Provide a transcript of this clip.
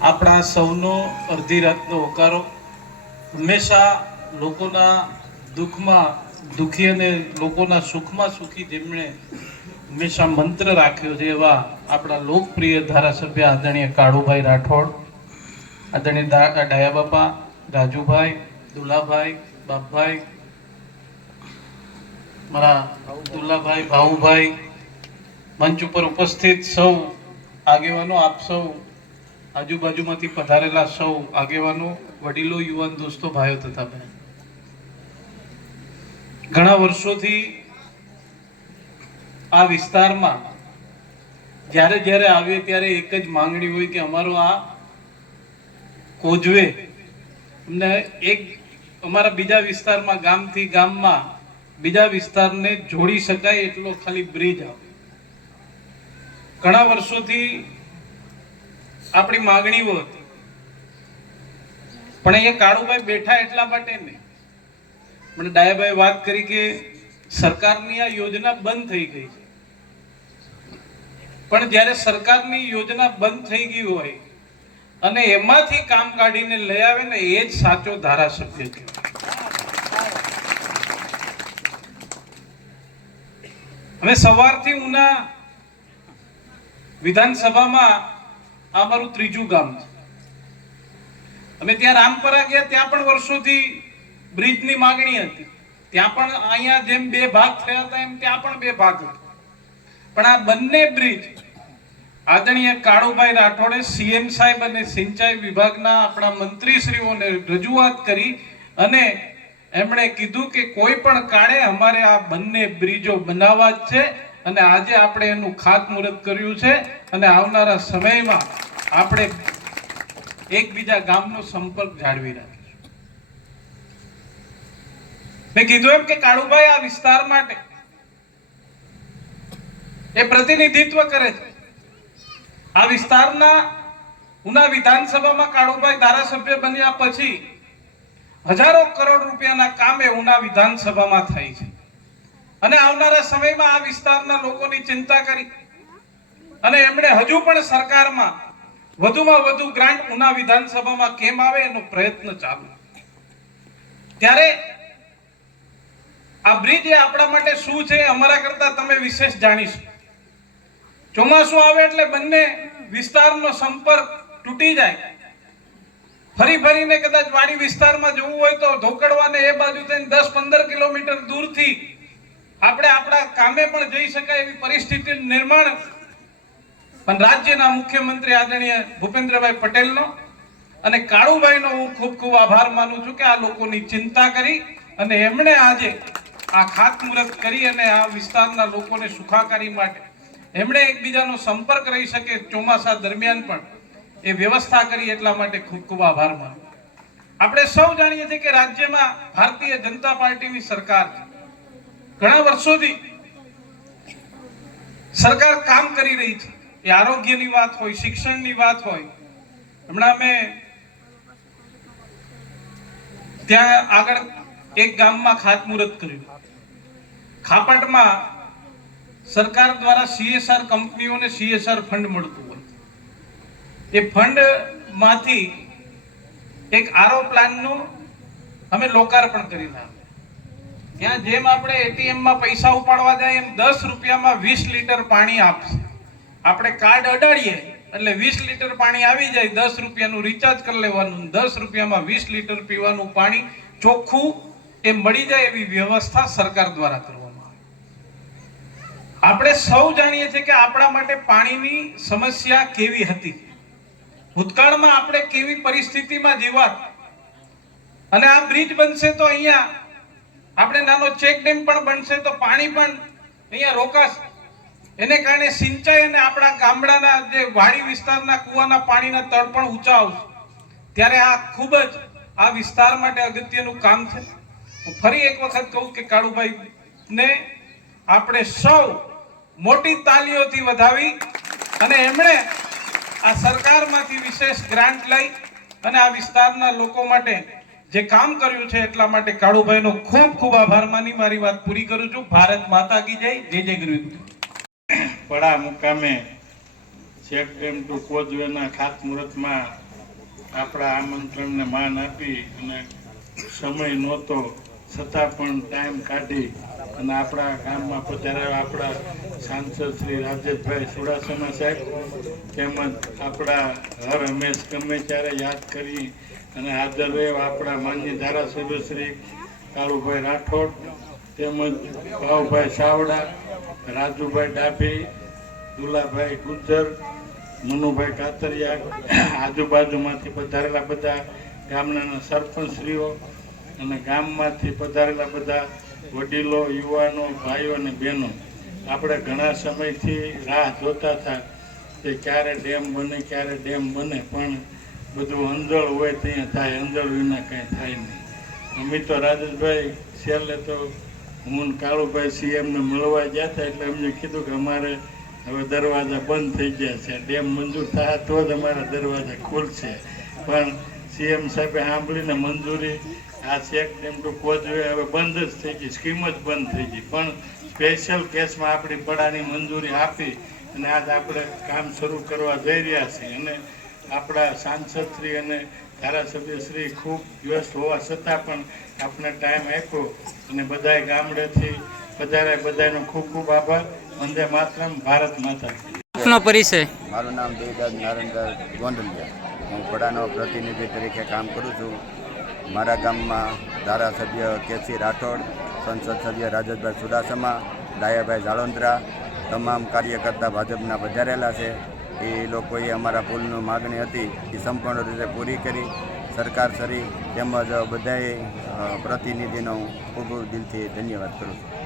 આપણા સૌનો અડધી રાતનો હોકારો હંમેશા લોકોના દુઃખમાં દુઃખી અને લોકોના સુખમાં સુખી જેમણે હંમેશા મંત્ર રાખ્યો છે એવા આપણા લોકપ્રિય ધારાસભ્ય આદરણીય કાળુભાઈ રાઠોડ, આદરણીય ડાયા બાપા, રાજુભાઈ, દુલાભાઈ, બાપભાઈ, મારા દુલાભાઈ, ભાવુભાઈ, મંચ ઉપર ઉપસ્થિત સૌ આગેવાનો, આપ સૌ આજુબાજુમાંથી પધારેલા સૌ આગેવાનો, વડીલો, યુવાન દોસ્તો, ભાઈઓ તથા બહેનો, ઘણા વર્ષોથી આ વિસ્તારમાં જ્યારે જ્યારે આવીએ ત્યારે એક જ માંગણી હોય કે અમારો આ કોઝવે અમને એક અમારા બીજા વિસ્તારમાં ગામથી ગામમાં બીજા વિસ્તારને જોડી શકાય એટલો ખાલી બ્રિજ આવે. ઘણા વર્ષોથી આપણી માંગણીઓ હતી, પણ અહીંયા કાળુભાઈ બેઠા એટલા માટે નહીં. મને ડાયાભાઈ વાત કરી કે સરકારની આ યોજના બંધ થઈ ગઈ છે, પણ જ્યારે સરકારની યોજના બંધ થઈ ગઈ હોય અને એમાંથી કામ કાઢીને લઈ આવે ને એ જ સાચો ધારાસભ્ય કહેવાય. અમે સવારથી ઉના વિધાનસભામાં અમારું ત્રીજું ગામ છે. અમે ત્યાં રામપરા ગયા, ત્યાં પણ વર્ષોથી બ્રિજની માંગણી હતી. ત્યાં પણ અહીંયા જેમ બે ભાગ થયા હતા એમ ત્યાં પણ બે ભાગ હતા. પણ આ બંને બ્રિજ આદરણીય કાળુભાઈ રાઠોડે સીએમ સાહેબ અને સિંચાઈ વિભાગના આપણા મંત્રીશ્રીઓને રજૂઆત કરી અને એમણે કીધું કે કોઈ પણ કાળે અમારે આ બંને બ્રિજો બનાવવા જ છે અને આજે આપણે એનું ખાતમુહૂર્ત કર્યું છે અને આવનારા સમયમાં આપણે એકબીજા ગામનો સંપર્ક જાળવી રાખીશું. મેં કીધું એમ કે કાળુભાઈ આ વિસ્તાર માટે એ પ્રતિનિધિત્વ કરે છે. આ વિસ્તારના ઉના વિધાનસભામાં કાળુભાઈ ધારાસભ્ય બન્યા પછી હજારો કરોડ રૂપિયાના કામે ઉના વિધાનસભામાં થાય છે અને આવનારા સમયમાં આ વિસ્તારના લોકોની ચિંતા કરી અને એમણે હજુ પણ સરકારમાં વધુમાં વધુ ગ્રાન્ટ ઉના વિધાનસભામાં કેમ આવે એનો પ્રયત્ન ચાલુ. ત્યારે આ બ્રિજ એ આપણા માટે શું છે અમારા કરતા તમે વિશેષ જાણીશું. ચોમાસું આવે એટલે બંને વિસ્તારનો સંપર્ક તૂટી જાય. ફરી ફરીને કદાચ વાડી વિસ્તારમાં જવું હોય તો ધોકડવાને એ બાજુ થઈને 10-15 કિલોમીટર દૂરથી આપણે આપણા કામે પણ જઈ શકાય એવી પરિસ્થિતિનું નિર્માણ પણ રાજ્યના મુખ્યમંત્રી આદરણીય ભૂપેન્દ્રભાઈ પટેલનો અને કાળુભાઈનો હું ખૂબ ખૂબ આભાર માનું છું કે આ લોકોની ચિંતા કરી અને એમણે આજે આ ખાતમુહૂર્ત કરી અને આ વિસ્તારના લોકોને સુખાકારી માટે એમણે એકબીજાનો સંપર્ક રહી શકે ચોમાસા દરમિયાન પણ એ વ્યવસ્થા કરી. એટલા માટે ખૂબ ખૂબ આભાર માનું. આપણે સૌ જાણીએ છીએ કે રાજ્યમાં ભારતીય જનતા પાર્ટીની સરકાર છે. ઘણા વર્ષોથી સરકાર કામ કરી રહી છે. એ આરોગ્યની વાત હોય, શિક્ષણની વાત હોય. હમણાં અમે ત્યાં આગળ એક ગામમાં ખાતમુહૂર્ત કર્યું. ખાપટમાં સરકાર દ્વારા CSR કંપનીઓને CSR ફંડ મળતું હોય. એ ફંડ માંથી એક આરો પ્લાનનું અમે લોકાર્પણ કરી નાખ્યું. ત્યાં જેમ આપણે ATM માં પૈસા ઉપાડવા જાય એમ 10 રૂપિયામાં 20 લીટર પાણી આપશે. આપણે કાર્ડ અડાડીએ એટલે 20 લીટર પાણી આવી જાય. 10 રૂપિયાનું રિચાર્જ કરી લેવાનું, 10 રૂપિયામાં 20 લીટર પીવાનું પાણી ચોખ્ખું એ મળી જાય એવી વ્યવસ્થા સરકાર દ્વારા કરવામાં આવે. આપણે સૌ જાણીએ છીએ કે આપણા માટે પાણીની સમસ્યા કેવી હતી. ભૂતકાળમાં આપણે કેવી પરિસ્થિતિમાં જીવાત અને આ બ્રિજ બનશે તો અહીંયા આપણે નાનો ચેક ડેમ પણ બનશે તો પાણી પણ અહીંયા રોકાશે. એને કારણે સિંચાઈ અને આપણા ગામડાના જે વાડી વિસ્તારના કુવાના પાણીના તળ પણ ઊંચા આવશે. ત્યારે આ ખૂબ જ આ વિસ્તાર માટે અગત્યનું કામ છે. હું ફરી એક વખત કહું કે કાળુભાઈને આપણે સૌ મોટી તાલીઓથી વધાવી અને એમણે આ સરકારમાંથી વિશેષ ગ્રાન્ટ લઈ અને આ વિસ્તારના લોકો માટે જે કામ કર્યું છે એટલા માટે કાળુભાઈનો ખૂબ ખૂબ આભાર માની મારી વાત પૂરી કરું છું. ભારત માતા કી જય. જય જય ગૃહ. પડા મુકામે ચેક ડેમ ટુ કોઝવેના ખાતમુહૂર્તમાં આપણા આમંત્રણને માન આપી અને સમય નહોતો છતાં પણ ટાઈમ કાઢી અને આપણા ગામમાં પધાર્યા આપણા સાંસદ શ્રી રાજેશભાઈ ચુડાસમા સાહેબ તેમજ આપણા હર હંમેશ ગમે ત્યારે યાદ કરી અને હાજર રહેવા આપણા માનનીય ધારાસભ્ય શ્રી કાળુભાઈ રાઠોડ તેમજ ભાવભાઈ સાવડા, રાજુભાઈ ડાભી, દુલાભાઈ ગુજ્જર, મનુભાઈ કાતરિયા, આજુબાજુમાંથી પધારેલા બધા ગામના સરપંચશ્રીઓ અને ગામમાંથી પધારેલા બધા વડીલો, યુવાનો, ભાઈઓ અને બહેનો, આપણે ઘણા સમયથી રાહ જોતા હતા કે ક્યારે ડેમ બને પણ બધું અંજળ હોય ત્યાં થાય, અંજળ વિના કાંઈ થાય નહીં. અમે તો રાજેશભાઈ છેલ્લે તો હું કાળુભાઈ સીએમને મળવા ગયા હતા એટલે એમને કીધું કે અમારે હવે દરવાજા બંધ થઈ ગયા છે, ડેમ મંજૂર થાય તો જ અમારા દરવાજા ખુલશે. પણ સીએમ સાહેબે સાંભળીને મંજૂરી આ ચેક ડેમ ટુ કોઝવે હવે બંધ જ થઈ ગઈ, સ્કીમ જ બંધ થઈ ગઈ, પણ સ્પેશિયલ કેસમાં આપણી પડાની મંજૂરી આપી અને આજ આપણે કામ શરૂ કરવા જઈ રહ્યા છીએ. અને આપણા સાંસદશ્રી અને ધારાસભ્યશ્રી ખૂબ વ્યસ્ત હોવા છતાં પણ આપણે ટાઈમ આપ્યો અને બધાય ગામડેથી પધાર્યા, બધાનો ખૂબ ખૂબ આભાર. વંદે માતરમ, ભારત માતા. આપનો પરિચય? મારું નામ દેવદાસ નારાયણદાસ ગોંડલિયા. હું પડાનો પ્રતિનિધિ તરીકે કામ કરું છું. મારા ગામમાં ધારાસભ્ય કેસી રાઠોડ, સંસદ સભ્ય રાજેશભાઈ ચુડાસમા, ડાયાભાઈ જાળોંદ્રા, તમામ કાર્યકર્તા ભાજપના પધારેલા છે. એ લોકોએ અમારા પુલની માગણી હતી એ સંપૂર્ણ રીતે પૂરી કરી. સરકારશ્રી તેમજ બધાએ પ્રતિનિધિનો ખૂબ દિલથી ધન્યવાદ કરું છું.